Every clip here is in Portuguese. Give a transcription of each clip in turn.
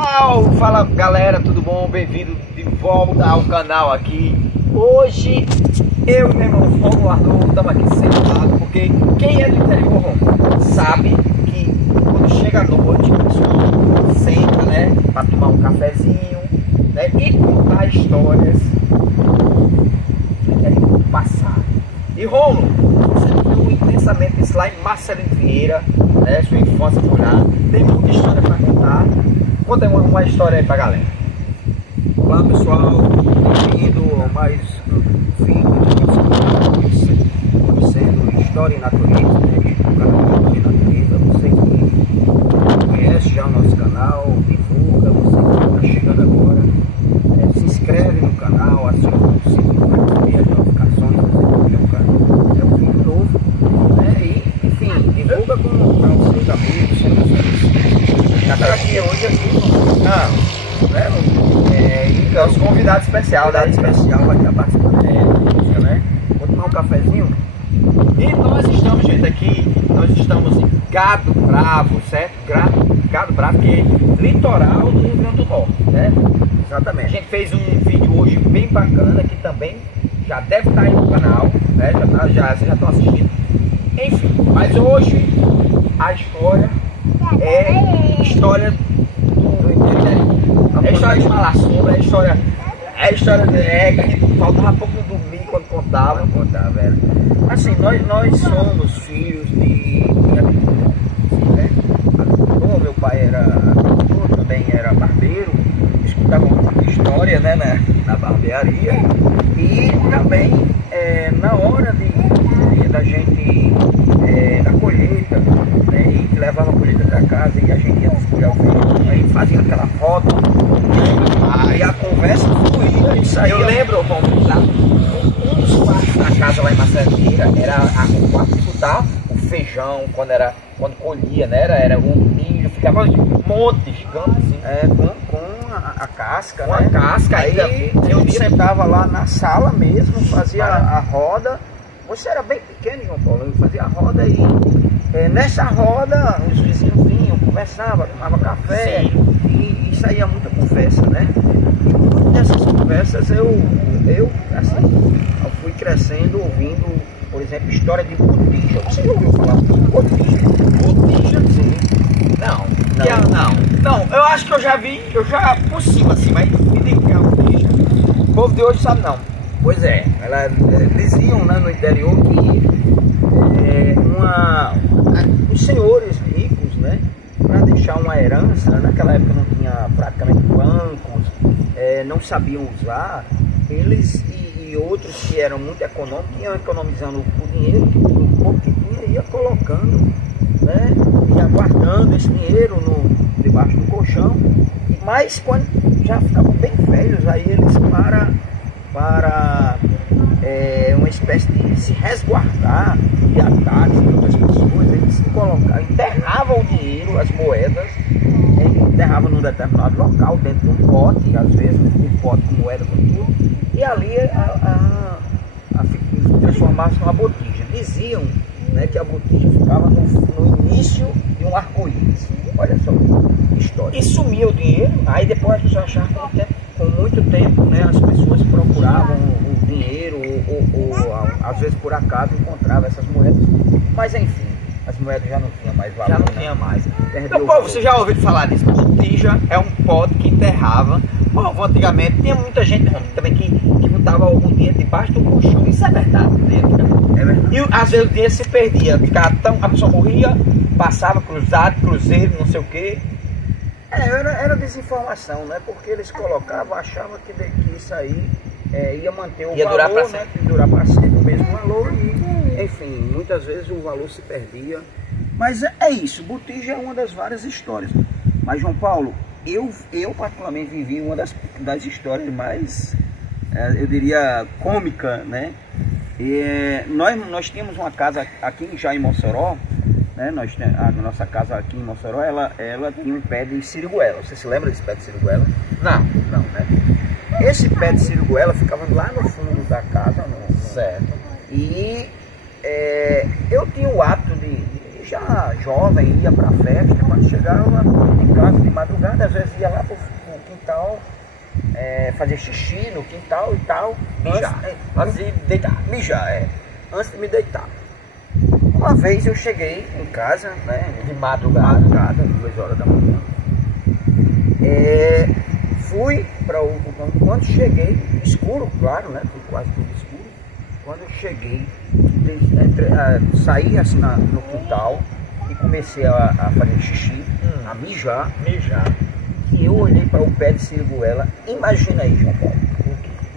Fala galera, tudo bom? Bem-vindo de volta ao canal aqui. Hoje eu e meu irmão Romulo Arthur estamos aqui sentados porque quem é do interior sabe que quando chega a noite o pessoal senta, né, para tomar um cafezinho, né, e contar histórias do passado. E Romulo, você viu intensamente isso lá em Marcelino Vieira, né, sua infância por lá, tem muita história para contar. Conta uma história aí pra galera. Olá pessoal, bem-vindo a mais um vídeo conhecendo História e Natureza, né? O canal História e Natureza. Você que conhece já o nosso canal, divulga, você que está chegando agora, se inscreve no canal, aciona o sininho para receber as notificações, é um vídeo novo, né? E enfim, divulga com os seus amigos, seus amigos. Já tá aqui hoje aqui. E os convidados especial, vai estar participando, né? Vou tomar um cafezinho. E nós estamos, gente, aqui, nós estamos em Gado Bravo, certo? Gado Bravo, que é litoral do Rio Grande do Norte, né? Exatamente. A gente fez um vídeo hoje bem bacana, que também já deve estar aí no canal, né? Vocês já estão assistindo. Enfim, mas hoje a história é história do interior. É história de Malassomba, é história que faltava pouco no dormir quando contava, velho. Assim, nós somos filhos de agricultores, né? Agricultor, meu pai era agricultor, também era barbeiro, escutava muita história, né, na barbearia. E também na hora da gente da colheita, né, e que levava a colheita para casa e a gente ia descolher o feijão, aí fazia aquela roda, aí a conversa fluía e saía. Eu lembro, um dos quartos da casa lá em Marcelino era o quarto de botar o feijão quando colhia, né? Era um milho, ficava um monte gigante assim. Com a casca, com né? A casca, aí eu sentava lá na sala mesmo, fazia a roda. Você era bem pequeno, João Paulo, eu fazia a roda e nessa roda os vizinhos vinham, conversavam, tomavam café e saía muita conversa, né? E nessas conversas eu fui crescendo ouvindo, por exemplo, história de Botija. Você já ouviu falar de Botija? Botija? Sim. Não, eu acho que eu já por cima assim, mas me diga que é uma Botija. O povo de hoje sabe não. Pois é, diziam, né, no interior que os senhores ricos, né, para deixar uma herança, naquela época não tinha praticamente bancos, não sabiam usar, eles e outros que eram muito econômicos iam economizando o dinheiro, o pouco que tinha, ia colocando, né, ia guardando esse dinheiro debaixo do colchão, mas quando já ficavam bem velhos, aí eles para uma espécie de se resguardar de ataques de outras pessoas, eles enterravam o dinheiro, as moedas, enterravam num determinado local, dentro de um pote, às vezes um pote com moeda com tudo, e ali transformava-se numa botija. Diziam, né, que a botija ficava no início de um arco-íris. Olha só que história. E sumia o dinheiro, aí depois as pessoas achavam que com muito tempo, né, as pessoas procuravam o dinheiro ou às vezes por acaso encontravam essas moedas, mas enfim, as moedas já não tinham mais valor. Já não tinha mais. Meu povo, você já ouviu falar disso? Botija é um pote que enterrava. Bom, antigamente tinha muita gente também que botava o dinheiro debaixo do colchão. Isso é verdade, né? É verdade. E às vezes o dinheiro se perdia, a pessoa morria, passava cruzeiro, não sei o quê. Era desinformação, né? Porque eles colocavam, achavam que isso aí ia manter o valor, durar para né? Que ia durar para sempre o mesmo valor e, enfim, muitas vezes o valor se perdia. Mas é isso, Botija é uma das várias histórias. Mas, João Paulo, eu particularmente vivi uma das histórias mais, eu diria, cômica, né? E, nós tínhamos uma casa aqui já em Mossoró, né? A nossa casa aqui em Mossoró, ela tinha um pé de siriguela. Você se lembra desse pé de siriguela? Não, né? Esse pé de siriguela ficava lá no fundo da casa, certo. E eu tinha o hábito de já jovem, ia pra festa, quando chegava em casa de madrugada, às vezes ia lá pro quintal, fazer xixi no quintal e tal. Mijar. Antes de deitar. Mijar, antes de me deitar. Uma vez eu cheguei em casa, né? De madrugada, 2 horas da manhã. Fui para o... Quando cheguei, escuro, claro, né? Quase tudo escuro. Quando eu cheguei, saí assim no quintal e comecei a fazer xixi, a mijar. E eu olhei para o pé de siriguela. Imagina aí, João Paulo,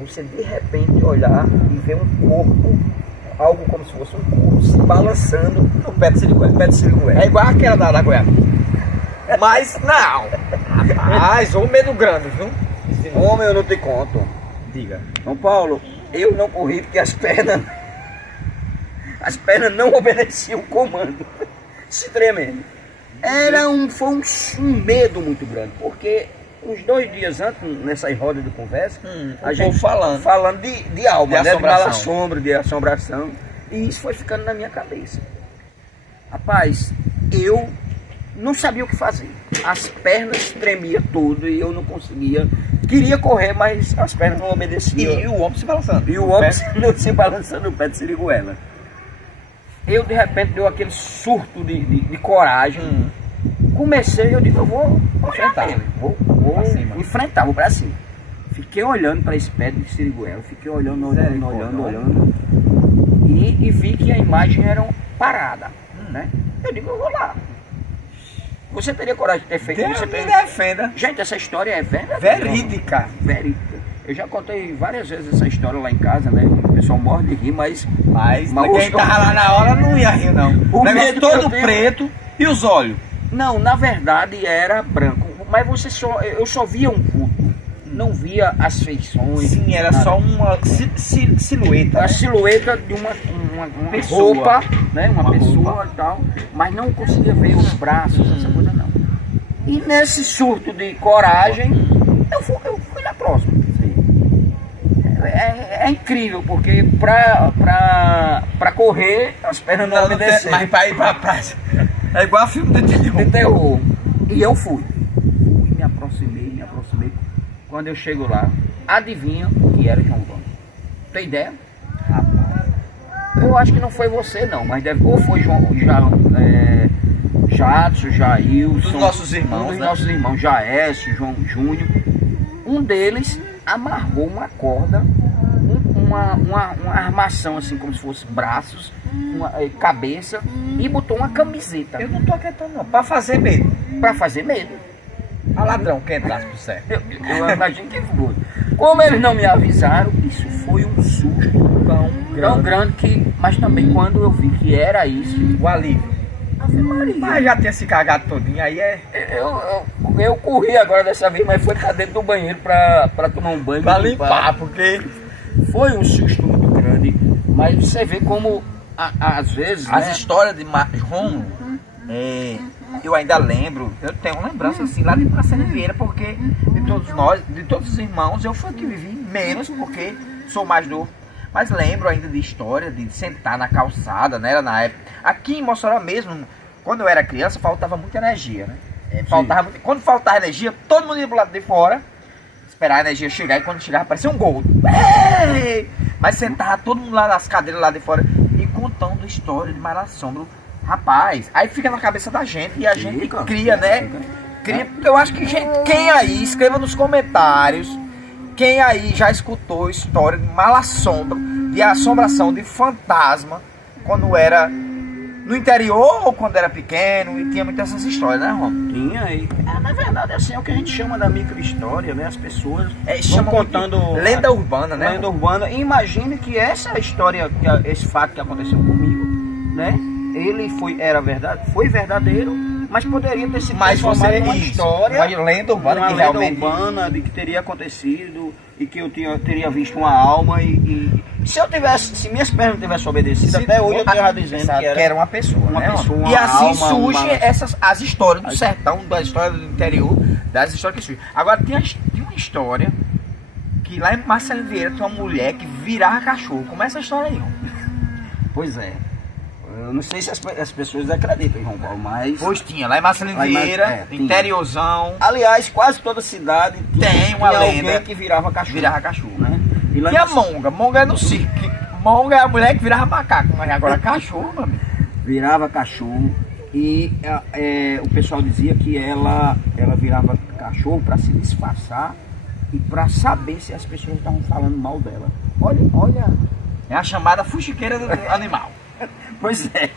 você de repente olhar e ver um corpo, algo como se fosse um corpo, se balançando no pé de siriguela. É igual aquela da goiaba. Mas não. Rapaz, o medo grande, viu? Homem, eu não te conto. Diga. João Paulo, eu não corri porque as pernas não obedeciam o comando. Se tremendo. Foi um medo muito grande, porque uns 2 dias antes, nessas rodas de conversa, a gente falando de alma, de assombração. De assombração, e isso foi ficando na minha cabeça. Rapaz, eu não sabia o que fazer. As pernas tremiam tudo e eu não conseguia. Queria correr, mas as pernas não obedeciam. E o homem se balançando. E o homem se balançando no pé de siriguela. Eu de repente deu aquele surto de coragem. Comecei, eu digo, eu vou enfrentar ele. Vou enfrentar, vou pra cima. Fiquei olhando para esse pé de siriguela. Fiquei olhando. E vi que a imagem era parada, né? Eu digo, eu vou lá. Você teria coragem de ter feito isso? Deus me defenda. Gente, essa história é Verídica. Eu já contei várias vezes essa história lá em casa, né? O pessoal morre de rir, mas quem tava lá na hora não ia rir, não. O medo todo preto e os olhos. Não, na verdade era branco. Mas eu só via um vulto. Não via as feições. Sim, era nada. Só uma silhueta. A silhueta de uma roupa, né? Uma pessoa e tal. Mas não conseguia ver os braços, essa coisa não. E nesse surto de coragem, eu fui na próxima. É incrível, porque pra correr, as pernas não obedecem. Mas pra ir pra praça, é igual a filme de terror. E eu fui. Me aproximei. Quando eu chego lá, adivinha o que era João Antônio? Tem ideia? Rapaz, eu acho que não foi você não, mas ou foi Jadson, Jailson, dos nossos irmãos, Jaécio, João Júnior. Um deles amarrou uma corda, uma armação assim, como se fosse braços, uma cabeça, e botou uma camiseta. Eu não tô acreditando não, pra fazer medo. A ladrão que entrasse pro céu. Eu imagino que foi. Como eles não me avisaram, isso foi um susto tão grande que... Mas também quando eu vi que era isso... O alívio. Ave Maria. Mas já tinha se cagado todinho, aí Eu corri agora dessa vez, mas foi pra dentro do banheiro pra tomar um banho. Pra limpar, porque... Foi um susto muito grande. Mas você vê como, às vezes... As histórias de João... eu ainda lembro, eu tenho lembrança assim lá de Marcelo Vieira, porque de todos os irmãos, eu fui que vivi menos, porque sou mais novo, mas lembro ainda de história de sentar na calçada, né? Era na época, aqui em Mossoró mesmo, quando eu era criança, faltava muita energia, né? Quando faltava energia, todo mundo ia pro lado de fora, esperar a energia chegar, e quando chegava, parecia um gol. Mas sentava todo mundo lá nas cadeiras lá de fora, e contando história de Mar Assombro. Rapaz, aí fica na cabeça da gente e a gente cria, né? Eu acho que quem aí, escreva nos comentários, quem aí já escutou história de mal assombro, de assombração, de fantasma, quando era no interior ou quando era pequeno, e tinha muitas essas histórias, né, Romo? Tinha aí. Na verdade, assim, é o que a gente chama da microhistória, né? As pessoas chamam contando lenda urbana, né? Lenda urbana. E imagine que essa história, esse fato que aconteceu comigo, né? Ele foi verdadeiro, mas poderia ter sido transformado em uma história, uma lenda urbana, que realmente urbana de que teria acontecido e que eu teria visto uma alma e se minhas pernas tivessem obedecido, até hoje eu estaria dizendo que era uma pessoa, né? E assim surgem as histórias do sertão, das histórias do interior, das histórias que surgem. Agora tem uma história que lá em Marcelo Vieira tem uma mulher que virava cachorro. Como é essa história aí? Pois é. Eu não sei se as pessoas acreditam, João Paulo, mas... Pois tinha, lá em Marcelino Vieira, interiorzão. Aliás, quase toda cidade tem uma lenda alguém que virava cachorro. Virava cachorro, né? E a monga? Monga é no circo. Monga é a mulher que virava macaco, mas agora cachorro, meu amigo. Virava cachorro e o pessoal dizia que ela virava cachorro para se disfarçar e para saber se as pessoas estavam falando mal dela. Olha. É a chamada fuxiqueira do animal. Pois é.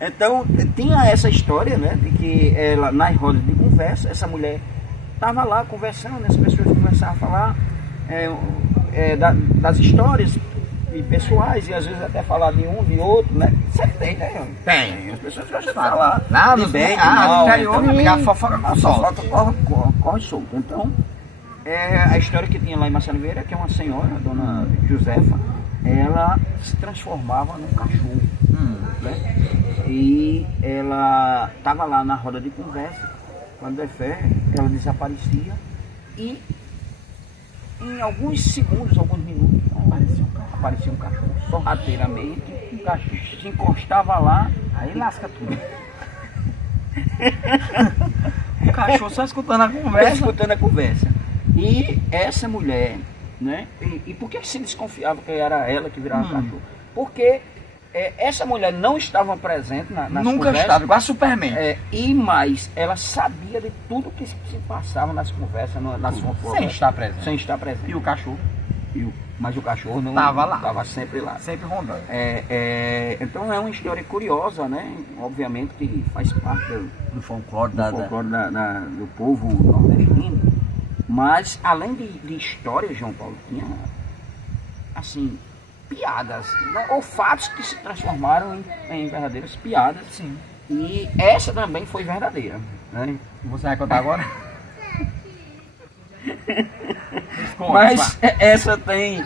Então, tinha essa história, né, de que ela, nas rodas de conversa, essa mulher estava lá conversando, as pessoas começavam a falar das histórias e pessoais, e às vezes até falar de um, de outro, né? Sempre tem, né? Tem. As pessoas gostam de falar. Lá de no bem, de no mal. interior, a fofoca corre solto. Então, a história que tinha lá em Marcelino Vieira, que é uma senhora, a dona Josefa, ela se transformava num cachorro, né? E ela estava lá na roda de conversa, quando é fé, ela desaparecia e em alguns segundos, alguns minutos, aparecia um cachorro, sorrateiramente, um cachorro se encostava lá, aí lasca tudo. O cachorro só escutando a conversa. Escutando a conversa. E essa mulher, né? E por que se desconfiava que era ela que virava cachorro? Porque essa mulher não estava presente nas Nunca conversas. estava, igual a Superman. E mais, ela sabia de tudo que se passava nas conversas, nas fofocas. Sem estar presente. Sem estar presente. E o cachorro? Mas o cachorro não estava lá. Estava sempre lá. Sempre rondando. Então é uma história curiosa, né? Obviamente que faz parte do folclore, do povo nordestino. Mas além de história, João Paulo, tinha assim, piadas, né? Ou fatos que se transformaram em verdadeiras piadas. Sim. E essa também foi verdadeira, né? Você vai contar agora? Mas essa tem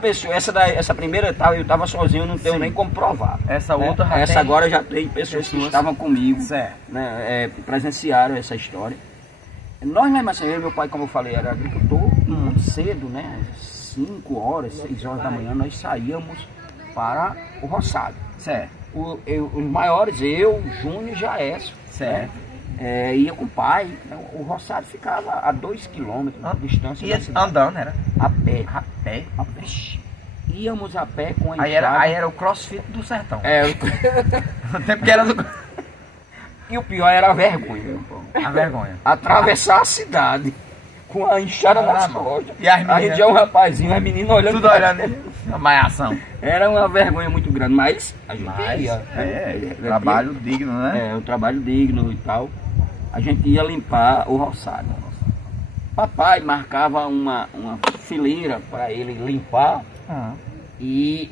pessoas, essa primeira eu estava sozinho, eu não tenho nem como provar. Essa outra agora já tem pessoas que estavam comigo, certo, né, presenciaram essa história. Nós lá em Maceió, meu pai, como eu falei, era agricultor, muito cedo, né, 5 horas, 6 horas da manhã, nós saíamos para o roçado. Certo. Os maiores, eu, Júnior e Jaécio, certo. Ia com o pai. O roçado ficava a 2 quilômetros de distância da cidade. Andando, era? A pé. A pé? A pé. Íamos a pé com a enxada. Aí era o crossfit do sertão. O tempo que era do... E o pior era a vergonha. A vergonha. Atravessar a cidade com a enxada nas costas. E as meninas... A gente é um rapazinho, as meninas olhando. Tudo olhando. A malhação. Era uma vergonha muito grande, mas a gente ia. Trabalho digno, né? Um trabalho digno e tal. A gente ia limpar o roçado. Papai marcava uma fileira para ele limpar. E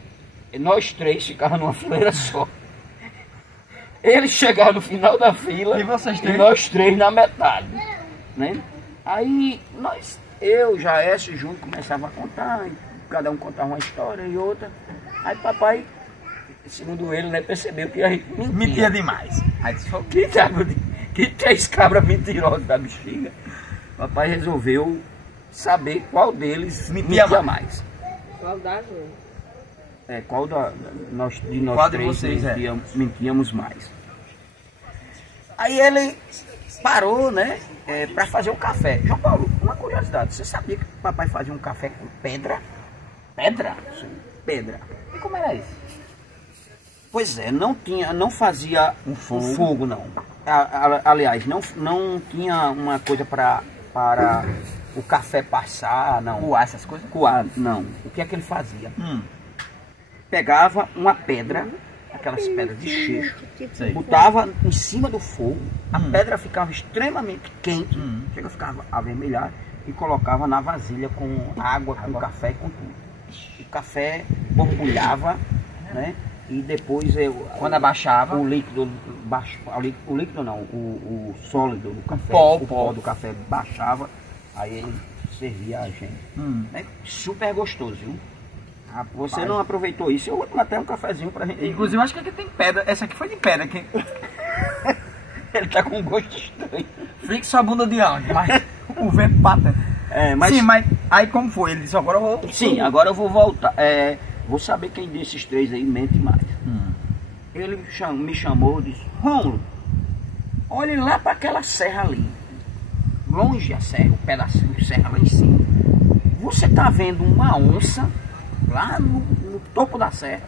nós três ficávamos numa fileira só. Ele chegava no final da fila e vocês três? E nós três na metade, né? Aí eu, Jaécio e Júnior começava a contar, cada um contava uma história e outra. Aí papai, segundo ele, né, percebeu que a gente mentia demais. Aí disse, que 3 cabras mentirosas da bexiga. Papai resolveu saber qual deles mentia mais. Qual das duas? Qual de nós qual três de vocês mentíamos mais. Aí ele parou, né, para fazer o café. João Paulo, uma curiosidade, você sabia que o papai fazia um café com pedra? Pedra? Sim, pedra. E como era isso? Pois é, não fazia um fogo não. Aliás, não tinha uma coisa para o café passar, não. Coar essas coisas? Coar, não. O que é que ele fazia? Pegava uma pedra, aquelas pedras de xixo, botava em cima do fogo, a pedra ficava extremamente quente, ficava avermelhada, e colocava na vasilha com água, com café e com tudo. O café borbulhava, né? E depois quando abaixava, o líquido o líquido não, o sólido do café, o pó do café baixava, aí ele servia a gente. É super gostoso, viu? Você não aproveitou isso, eu vou tomar até um cafezinho pra gente. Inclusive, eu acho que aqui tem pedra. Essa aqui foi de pedra. Aqui. Ele tá com um gosto estranho. Frique sua bunda de onde? Mas o vento bate. Sim, mas aí como foi? Ele disse, agora eu vou... Sim, agora eu vou voltar. Vou saber quem desses 3 aí mente mais. ele me chamou e disse: Rômulo, olhe lá para aquela serra ali, longe a serra, o pedacinho de serra lá em cima. Você está vendo uma onça lá no topo da serra?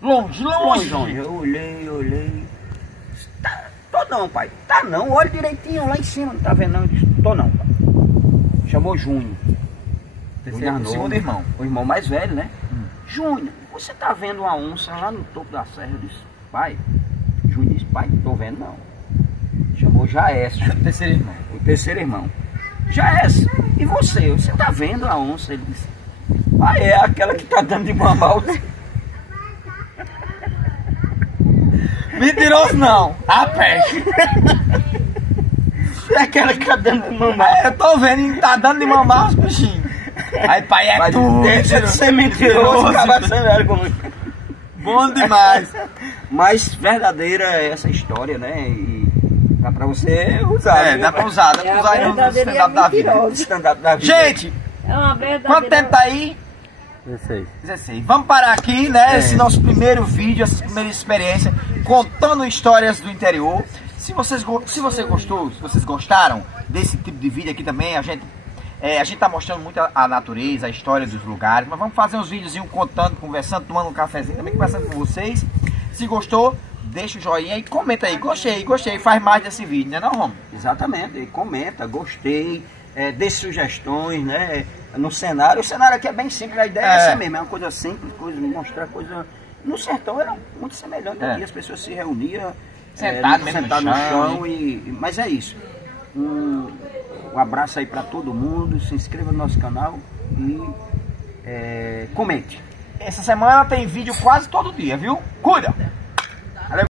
Longe. Eu olhei. Tô não, pai. Tá não, olha direitinho lá em cima, não tá vendo não? Eu disse: tô não, pai. Chamou Júnior. O segundo irmão. O irmão mais velho, né? Júnior, você tá vendo uma onça lá no topo da serra? Eu disse: pai. Júnior disse: pai, não tô vendo não. Chamou Jaécio. O terceiro irmão. Jaécio, e você? Você tá vendo a onça? Ele disse: pai, é aquela que tá dando de mamar. Mentiroso não, a peste. É aquela que tá dando de mamar. Eu tô vendo e tá dando de mamar os bichinhos. Aí pai, é tudo. Deixa de ser mentiroso, acaba sendo vergonha. Bom demais. Mas verdadeira é essa história, né? E dá pra você usar. Dá pra usar aí no stand-up da vida. Stand-up da vida. Gente, É uma verdadeira... quanto tempo tá aí? 16. Vamos parar aqui, né? Esse nosso primeiro vídeo, essa primeira experiência, contando histórias do interior. Se você gostou, se vocês gostaram desse tipo de vídeo aqui também, a gente tá mostrando muito a natureza, a história dos lugares, mas vamos fazer uns videozinhos contando, conversando, tomando um cafezinho também, conversando com vocês. Se gostou, deixa o joinha e comenta aí: gostei, faz mais desse vídeo, né não, Romulo? Exatamente, comenta, gostei, dê sugestões, né? No cenário, o cenário aqui é bem simples, a ideia é essa mesmo, é uma coisa simples, mostrar coisa. No sertão era muito semelhante aqui, as pessoas se reuniam sentado no chão, mas é isso. Um abraço aí para todo mundo, se inscreva no nosso canal e comente. Essa semana tem vídeo quase todo dia, viu? Cuida!